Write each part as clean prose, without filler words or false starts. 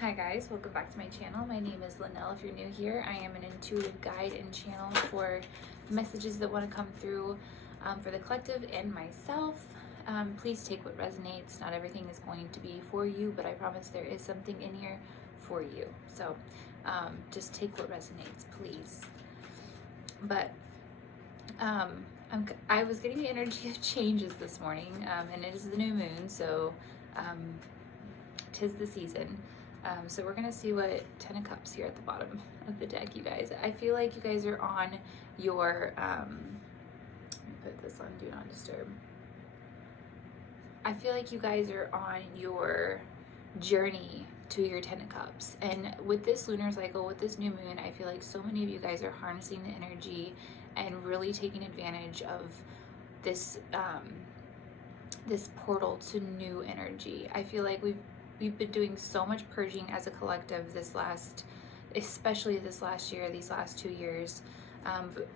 Hi guys, welcome back to my channel. My name is Lanell. If you're new here, I am an intuitive guide and channel for messages that want to come through for the collective and myself. Please take what resonates. Not everything is going to be for you, but I promise there is something in here for you. So just take what resonates, please. But I was getting the energy of changes this morning, and it is the new moon, so 'tis the season. So we're gonna see what 10 of Cups here at the bottom of the deck, you guys. I feel like you guys are on your, let me put this on Do Not Disturb. I feel like you guys are on your journey to your 10 of Cups. And with this lunar cycle, with this new moon, I feel like so many of you guys are harnessing the energy and really taking advantage of this, this portal to new energy. I feel like we've been doing so much purging as a collective especially this last year, these last 2 years,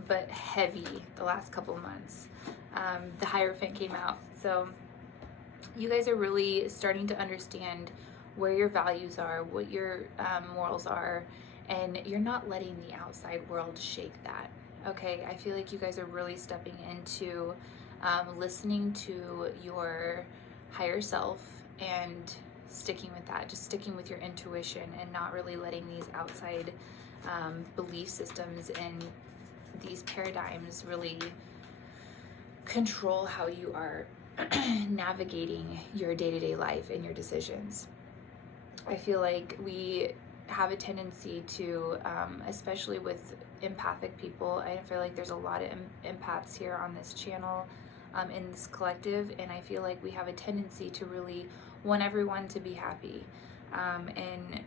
but heavy the last couple of months. The Hierophant came out, so you guys are really starting to understand where your values are, what your morals are, and you're not letting the outside world shake that. Okay, I feel like you guys are really stepping into listening to your higher self and sticking with that, just sticking with your intuition and not really letting these outside belief systems and these paradigms really control how you are navigating your day-to-day life and your decisions. I feel like we have a tendency to, especially with empathic people, I feel like there's a lot of empaths here on this channel, in this collective, and I feel like we have a tendency to really want everyone to be happy, and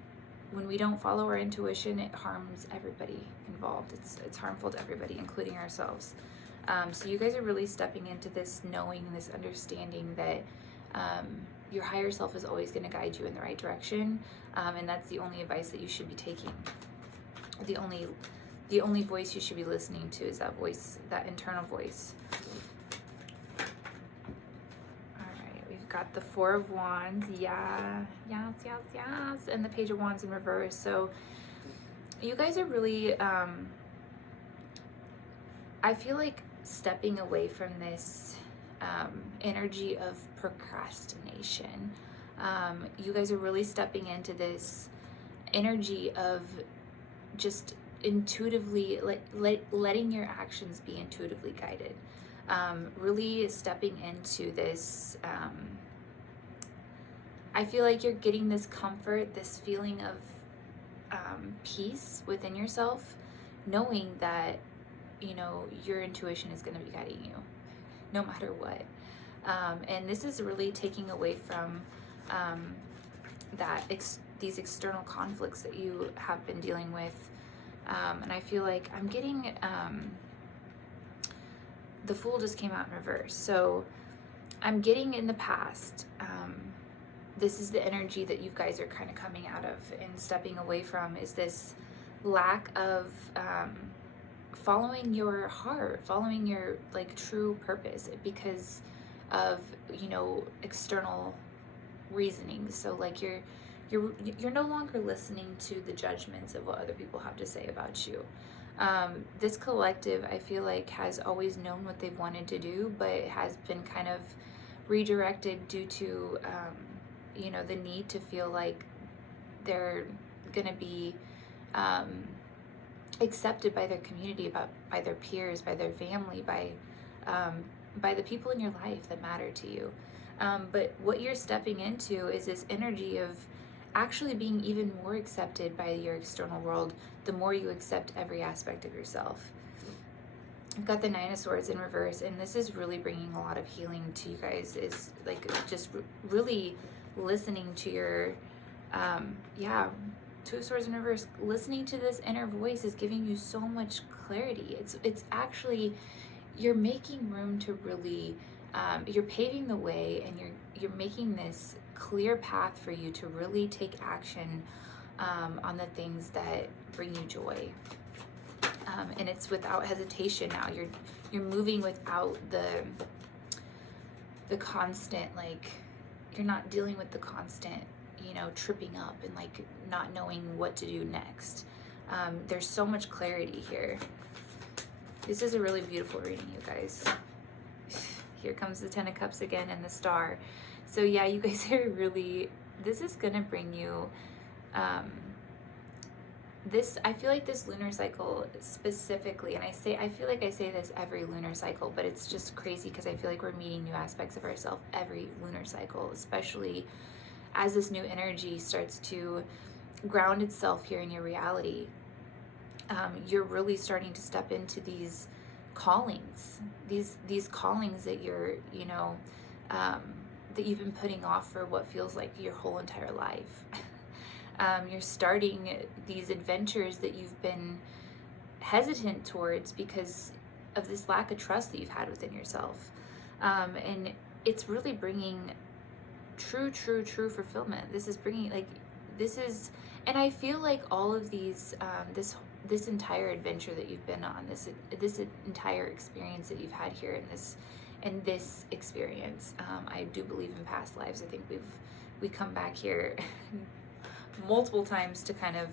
when we don't follow our intuition, it harms everybody involved. It's harmful to everybody, including ourselves. So you guys are really stepping into this knowing, this understanding that your higher self is always going to guide you in the right direction, and that's the only advice that you should be taking. The only voice you should be listening to is that voice, that internal voice. Got the Four of Wands, yes, and the Page of Wands in reverse. So you guys are really, I feel like stepping away from this energy of procrastination. You guys are really stepping into this energy of just intuitively, letting your actions be intuitively guided. Really stepping into this, I feel like you're getting this comfort, this feeling of peace within yourself, knowing that, you know, your intuition is going to be guiding you no matter what. And this is really taking away from these external conflicts that you have been dealing with. And I feel like I'm getting, the Fool just came out in reverse. So I'm getting in the past, this is the energy that you guys are kind of coming out of and stepping away from, is this lack of following your heart, following your true purpose because of, you know, external reasoning. So like you're no longer listening to the judgments of what other people have to say about you. This collective, I feel like, has always known what they've wanted to do, but has been kind of redirected due to, you know, the need to feel like they're gonna be accepted by their community, by their peers, by their family, by the people in your life that matter to you. But what you're stepping into is this energy of actually being even more accepted by your external world the more you accept every aspect of yourself. I've got the Nine of Swords in reverse, and this is really bringing a lot of healing to you guys, is like just really listening to your, Two of Swords in reverse. Listening to this inner voice is giving you so much clarity. It's actually, you're making room to really, you're paving the way, and you're making this clear path for you to really take action on the things that bring you joy. And it's without hesitation now. You're moving without the constant, like, you're not dealing with the constant, you know, tripping up and like not knowing what to do next. There's so much clarity here. This is a really beautiful reading, you guys. Here comes the Ten of Cups again and the Star. So yeah, you guys are really, this is gonna bring you, I feel like this lunar cycle specifically, and I feel like I say this every lunar cycle, but it's just crazy because I feel like we're meeting new aspects of ourselves every lunar cycle, especially as this new energy starts to ground itself here in your reality. You're really starting to step into these callings, these callings that you're, you know, that you've been putting off for what feels like your whole entire life. You're starting these adventures that you've been hesitant towards because of this lack of trust that you've had within yourself. And it's really bringing true fulfillment. This is bringing, like, and I feel like all of these, this entire adventure that you've been on, this entire experience that you've had here in this experience, I do believe in past lives. I think we come back here multiple times to kind of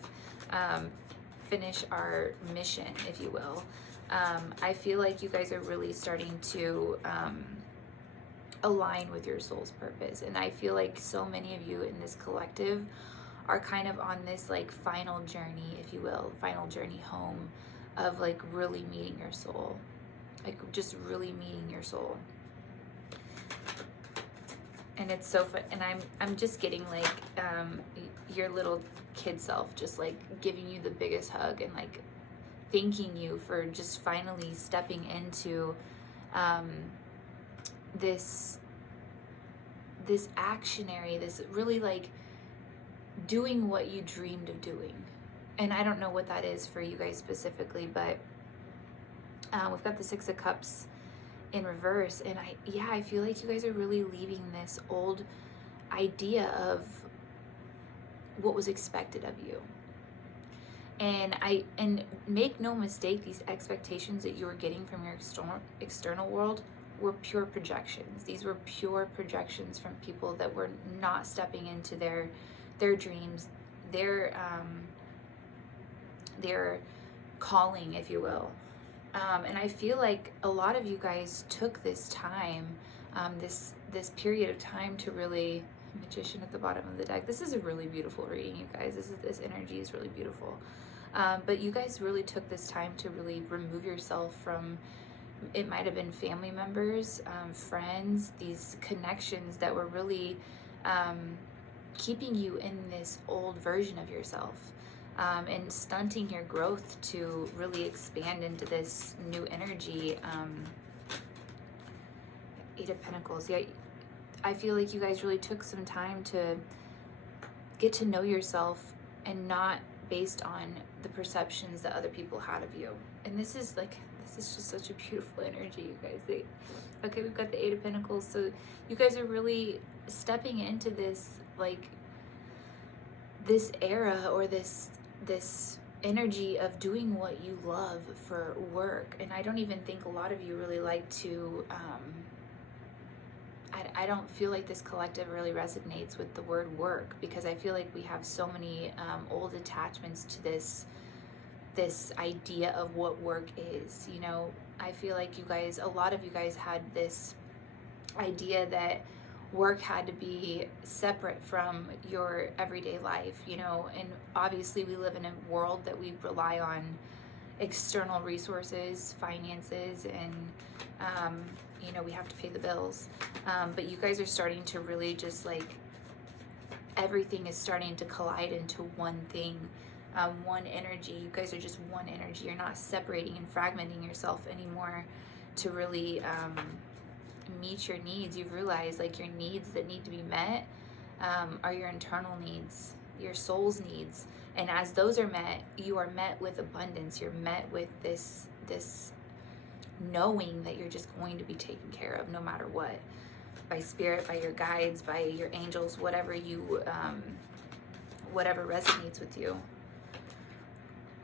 finish our mission, if you will. I feel like you guys are really starting to align with your soul's purpose, and I feel like so many of you in this collective are kind of on this like final journey, if you will, final journey home of like really meeting your soul, like just really meeting your soul. And it's so fun, and I'm just getting like your little kid self just like giving you the biggest hug and like thanking you for just finally stepping into this actionary, this really like doing what you dreamed of doing. And I don't know what that is for you guys specifically, but we've got the Six of Cups in reverse, and I feel like you guys are really leaving this old idea of what was expected of you. And make no mistake, these expectations that you were getting from your external world were pure projections. These were pure projections from people that were not stepping into their dreams, their calling, if you will. And I feel like a lot of you guys took this time, this period of time to really, Magician at the bottom of the deck. This is a really beautiful reading, you guys. This energy is really beautiful. But you guys really took this time to really remove yourself from, it might have been family members, friends, these connections that were really keeping you in this old version of yourself. And stunting your growth to really expand into this new energy. Eight of Pentacles. Yeah, I feel like you guys really took some time to get to know yourself and not based on the perceptions that other people had of you. And this is just such a beautiful energy, you guys. Okay, we've got the Eight of Pentacles. So you guys are really stepping into this, like, this era or this energy of doing what you love for work. And I don't even think a lot of you really like to, I don't feel like this collective really resonates with the word work, because I feel like we have so many old attachments to this idea of what work is. You know, I feel like a lot of you guys had this idea that work had to be separate from your everyday life, you know. And obviously we live in a world that we rely on external resources, finances, and you know, we have to pay the bills, but you guys are starting to really just like, everything is starting to collide into one thing, one energy. You guys are just one energy. You're not separating and fragmenting yourself anymore to really meet your needs. You've realized like your needs that need to be met are your internal needs, your soul's needs, and as those are met, you are met with abundance. You're met with this knowing that you're just going to be taken care of no matter what, by spirit, by your guides, by your angels, whatever resonates with you.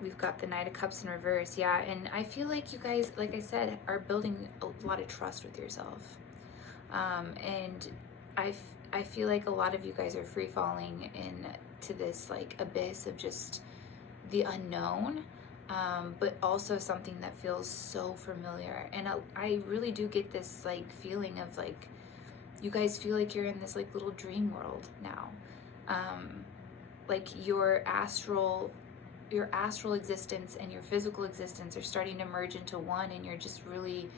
We've got the Knight of Cups in reverse. Yeah, and I feel like you guys, like I said, are building a lot of trust with yourself. And I I feel like a lot of you guys are free falling into this like abyss of just the unknown, but also something that feels so familiar. And I really do get this like feeling of like you guys feel like you're in this like little dream world now. Like your astral existence and your physical existence are starting to merge into one, and you're just really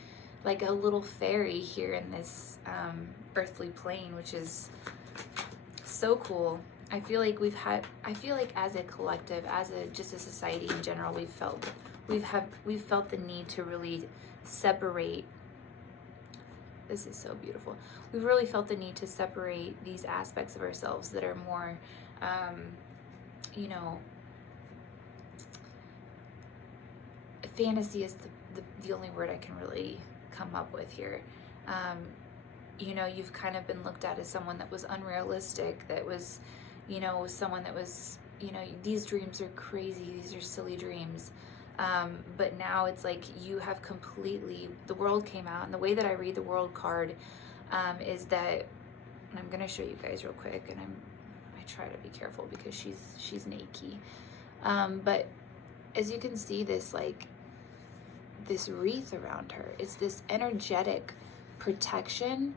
like a little fairy here in this earthly plane, which is so cool. I feel like as a collective, as just a society in general, we've felt the need to really separate. This is so beautiful. We've really felt the need to separate these aspects of ourselves that are more, you know, fantasy is the only word I can really come up with here. You know, you've kind of been looked at as someone that was unrealistic, that was, you know, someone that was, you know, these dreams are crazy, these are silly dreams. But now it's like you have completely, the world came out, and the way that I read the world card is that, and I'm gonna show you guys real quick, and I try to be careful because she's naked. But as you can see, this like this wreath around her, it's this energetic protection,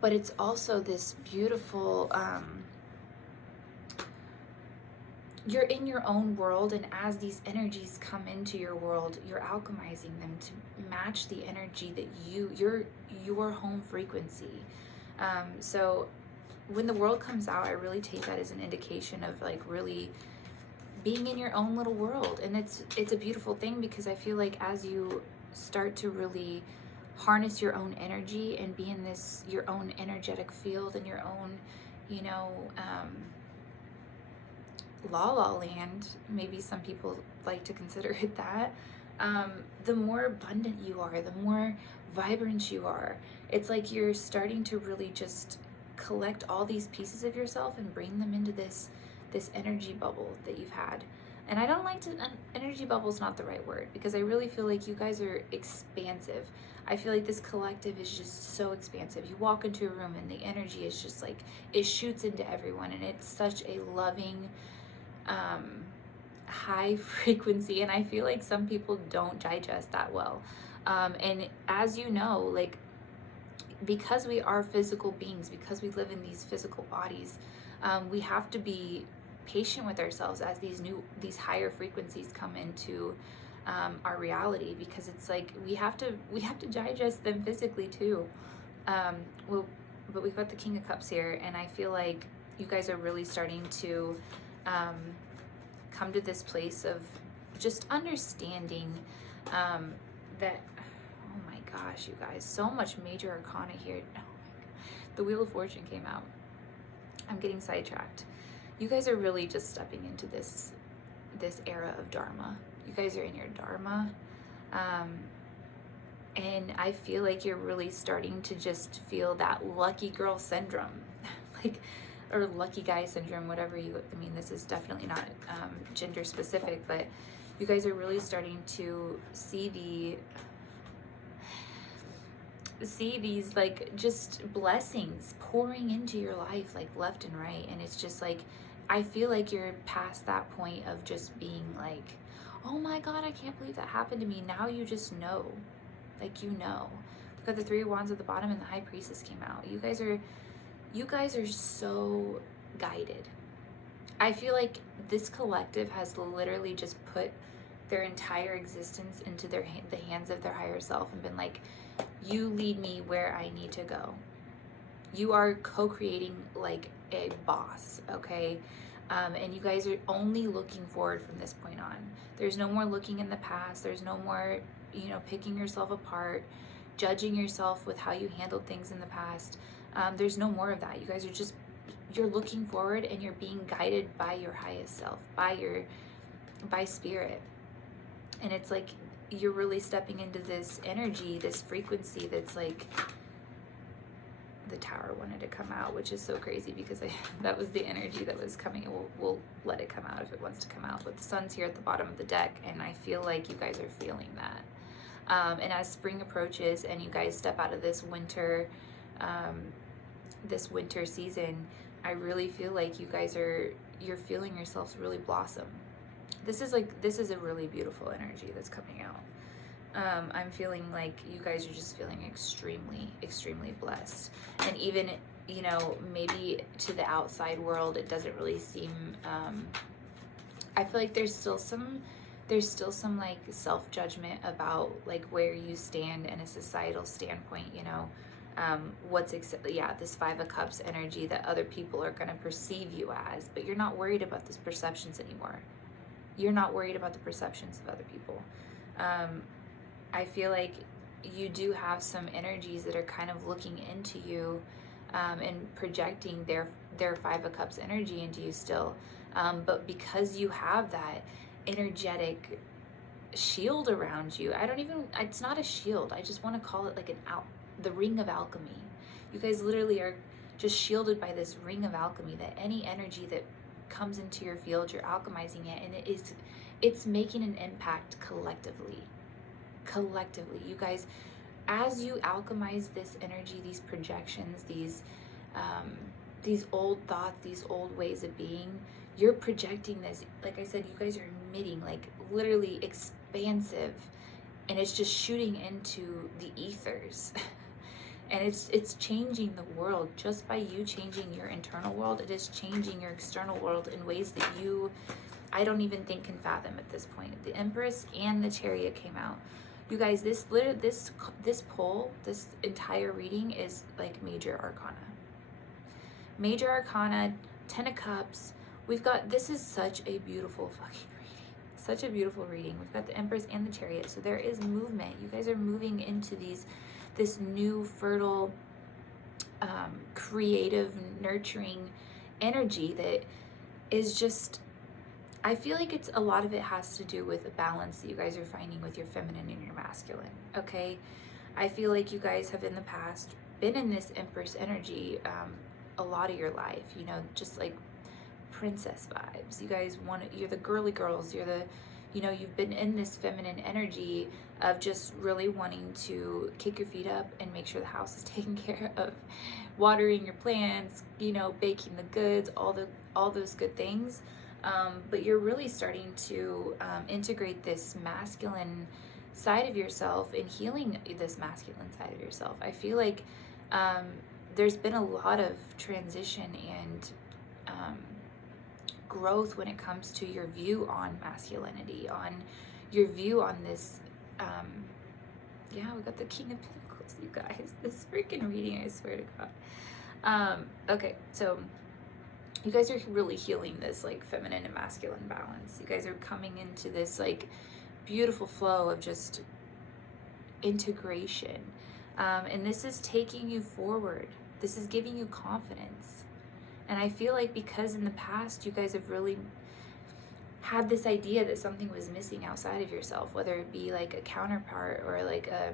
but it's also this beautiful, you're in your own world, and as these energies come into your world, you're alchemizing them to match the energy that your home frequency. So when the world comes out, I really take that as an indication of like really being in your own little world. And it's a beautiful thing, because I feel like as you start to really harness your own energy and be in this your own energetic field and your own, you know, la la land, maybe some people like to consider it that, the more abundant you are, the more vibrant you are. It's like you're starting to really just collect all these pieces of yourself and bring them into this energy bubble that you've had. And I don't like to, energy bubble is not the right word, because I really feel like you guys are expansive. I feel like this collective is just so expansive. You walk into a room and the energy is just like, it shoots into everyone, and it's such a loving, high frequency. And I feel like some people don't digest that well. And as you know, like, because we are physical beings, because we live in these physical bodies, we have to be patient with ourselves as these higher frequencies come into our reality, because it's like we have to digest them physically too. Well, but we've got the King of Cups here, and I feel like you guys are really starting to come to this place of just understanding that, oh my gosh, you guys, so much major arcana here. Oh my God. The Wheel of Fortune came out. I'm getting sidetracked. You guys are really just stepping into this era of Dharma. You guys are in your Dharma. And I feel like you're really starting to just feel that lucky girl syndrome, like, or lucky guy syndrome, whatever I mean, this is definitely not gender specific, but you guys are really starting to see these like just blessings pouring into your life like left and right. And it's just like, I feel like you're past that point of just being like, oh my God, I can't believe that happened to me. Now you just know, like, you know. We've got the Three of Wands at the bottom, and the High Priestess came out. You guys are so guided. I feel like this collective has literally just put their entire existence into the hands of their higher self and been like, you lead me where I need to go. You are co-creating like a boss, okay? And you guys are only looking forward from this point on. There's no more looking in the past. There's no more, you know, picking yourself apart, judging yourself with how you handled things in the past. There's no more of that. You guys are just, you're looking forward, and you're being guided by your highest self, by spirit. And it's like, you're really stepping into this energy, this frequency that's like, the Tower wanted to come out, which is so crazy because that was the energy that was coming. We'll let it come out if it wants to come out. But the Sun's here at the bottom of the deck, and I feel like you guys are feeling that. And as spring approaches and you guys step out of this winter this winter season, I really feel like you're feeling yourselves really blossom. This is a really beautiful energy that's coming out. I'm feeling like you guys are just feeling extremely, extremely blessed. And even, you know, maybe to the outside world, it doesn't really seem, I feel like there's still some like self-judgment about like where you stand in a societal standpoint, you know, this 5 of Cups energy that other people are going to perceive you as, but you're not worried about those perceptions anymore. You're not worried about the perceptions of other people. I feel like you do have some energies that are kind of looking into you, and projecting their 5 of Cups energy into you still. But because you have that energetic shield around you, it's not a shield. I just want to call it like the ring of alchemy. You guys literally are just shielded by this ring of alchemy, that any energy that comes into your field, you're alchemizing it, and it's making an impact collectively. You guys, as you alchemize this energy, these projections, these old thoughts, these old ways of being, you're projecting this, like I said, you guys are emitting like literally expansive, and it's just shooting into the ethers. And it's changing the world. Just by you changing your internal world, it is changing your external world in ways that I don't even think can fathom at this point. The Empress and the Chariot came out. You guys, this poll, this entire reading is like major arcana. Major arcana, 10 of Cups. This is such a beautiful fucking reading. Such a beautiful reading. We've got the Empress and the Chariot. So there is movement. You guys are moving into this new fertile, creative, nurturing energy that is just, I feel like a lot of it has to do with a balance that you guys are finding with your feminine and your masculine, okay? I feel like you guys have in the past been in this Empress energy a lot of your life, you know, just like princess vibes. You guys you're the girly girls, you've been in this feminine energy of just really wanting to kick your feet up and make sure the house is taken care of, watering your plants, you know, baking the goods, all those good things. But you're really starting to integrate this masculine side of yourself and healing this masculine side of yourself. I feel like there's been a lot of transition and growth when it comes to your view on masculinity, on your view on this. We got the King of Pentacles, you guys. This freaking reading, I swear to God. Okay, so you guys are really healing this like feminine and masculine balance. You guys are coming into this like beautiful flow of just integration. And this is taking you forward. This is giving you confidence. And I feel like because in the past you guys have really had this idea that something was missing outside of yourself, whether it be like a counterpart or like a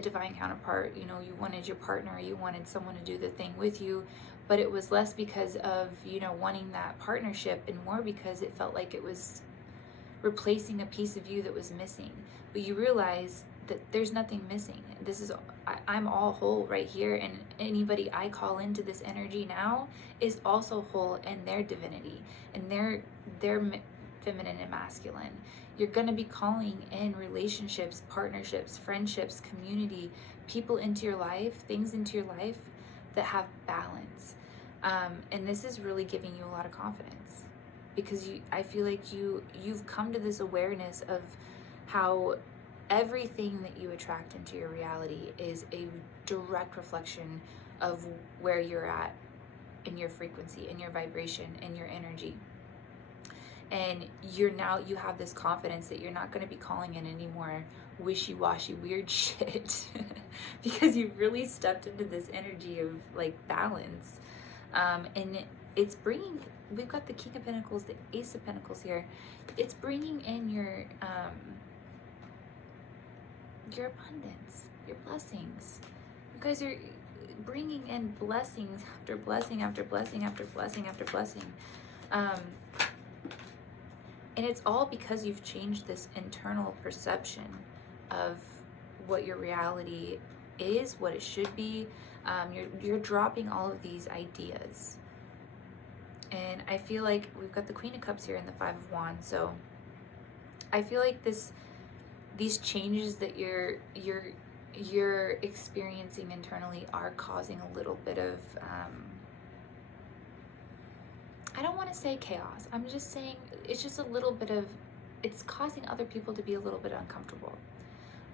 divine counterpart. You know, you wanted your partner, you wanted someone to do the thing with you, but it was less because of, you know, wanting that partnership and more because it felt like it was replacing a piece of you that was missing. But you realize that there's nothing missing. I'm all whole right here, and anybody I call into this energy now is also whole in their divinity and their feminine and masculine. You're going to be calling in relationships, partnerships, friendships, community, people into your life, things into your life that have balance. And this is really giving you a lot of confidence, because I feel like you've come to this awareness of how everything that you attract into your reality is a direct reflection of where you're at in your frequency, in your vibration, in your energy. And you have this confidence that you're not going to be calling in any more wishy-washy weird shit because you've really stepped into this energy of like balance. And it's bringing, we've got the King of Pentacles, the Ace of Pentacles here. It's bringing in your abundance, your blessings. You guys are bringing in blessings after blessing after blessing after blessing after blessing. And it's all because you've changed this internal perception of what your reality is, what it should be. You're dropping all of these ideas. And I feel like we've got the Queen of Cups here and the Five of Wands. So I feel like these changes that you're experiencing internally are causing a little bit of I don't want to say chaos. I'm just saying it's just a little bit of, it's causing other people to be a little bit uncomfortable.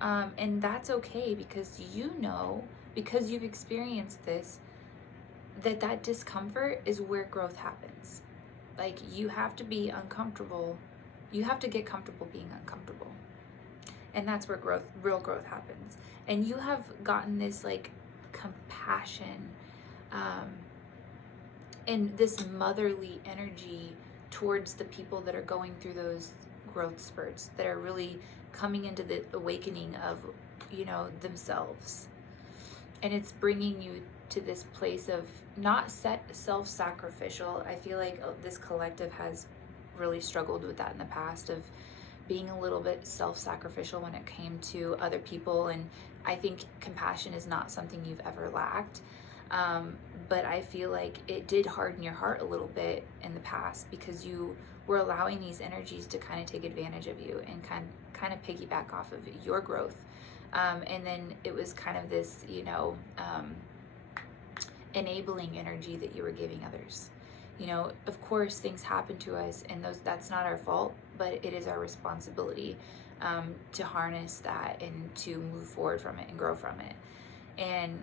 And that's okay, because you know, because you've experienced this, that discomfort is where growth happens. Like, you have to be uncomfortable. You have to get comfortable being uncomfortable. And that's where real growth happens. And you have gotten this like compassion, and this motherly energy towards the people that are going through those growth spurts, that are really coming into the awakening of, you know, themselves. And it's bringing you to this place of not self-sacrificial. I feel like this collective has really struggled with that in the past, of being a little bit self-sacrificial when it came to other people. And I think compassion is not something you've ever lacked. But I feel like it did harden your heart a little bit in the past, because you were allowing these energies to kind of take advantage of you and kind of piggyback off of your growth. And then it was kind of this, you know, enabling energy that you were giving others. You know, of course things happen to us, and that's not our fault, but it is our responsibility to harness that and to move forward from it and grow from it. And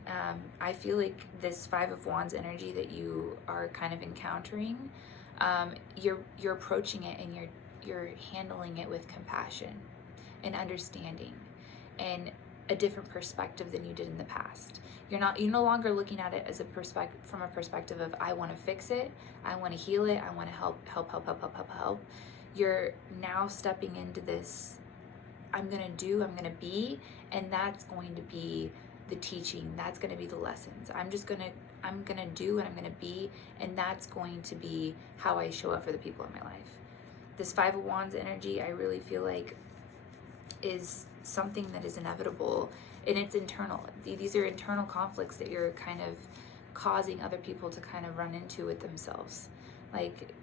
I feel like this Five of Wands energy that you are kind of encountering, you're approaching it, and you're handling it with compassion and understanding and a different perspective than you did in the past. You're no longer looking at it as from a perspective of, I want to fix it, I want to heal it, I want to help. You're now stepping into this, I'm going to be, and that's going to be the teaching, that's going to be the lessons. I'm going to do, and I'm going to be, and that's going to be how I show up for the people in my life. This Five of Wands energy, I really feel like, is something that is inevitable, and it's internal. These are internal conflicts that you're kind of causing other people to kind of run into with themselves. Like,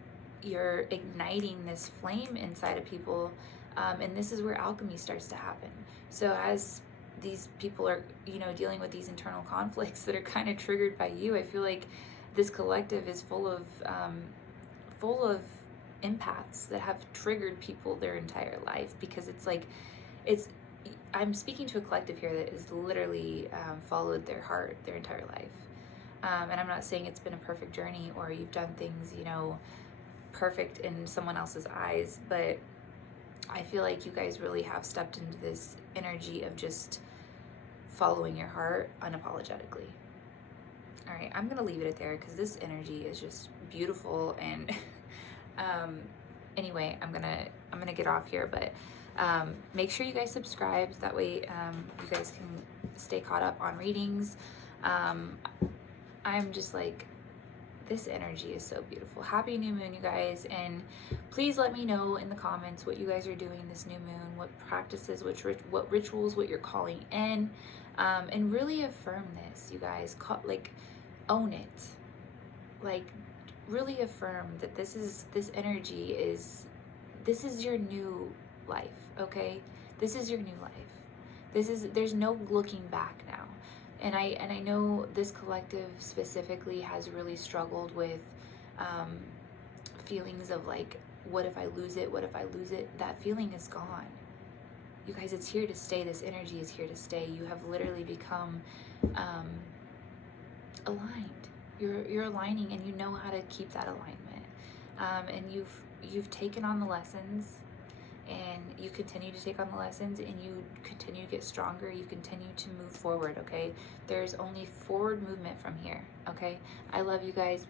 you're igniting this flame inside of people, and this is where alchemy starts to happen. So as these people are, you know, dealing with these internal conflicts that are kind of triggered by you, I feel like this collective is full of empaths that have triggered people their entire life, because it's like, I'm speaking to a collective here that has literally followed their heart their entire life. And I'm not saying it's been a perfect journey, or you've done things, you know, perfect in someone else's eyes, but I feel like you guys really have stepped into this energy of just following your heart unapologetically. All right, I'm gonna leave it at there, because this energy is just beautiful. And anyway, I'm gonna get off here, but make sure you guys subscribe, so that way you guys can stay caught up on readings. I'm just like, this energy is so beautiful. Happy new moon, you guys, and please let me know in the comments what you guys are doing this new moon, what practices, what rituals, what you're calling in, and really affirm this, you guys. Like, own it. Like, really affirm that this energy is, this is your new life, okay? This is your new life. There's no looking back now. And I know this collective specifically has really struggled with feelings of like, what if I lose it? What if I lose it? That feeling is gone. You guys, it's here to stay. This energy is here to stay. You have literally become aligned. You're aligning, and you know how to keep that alignment. And you've taken on the lessons, and you continue to take on the lessons, and you continue to get stronger. You continue to move forward, okay? There's only forward movement from here, okay? I love you guys.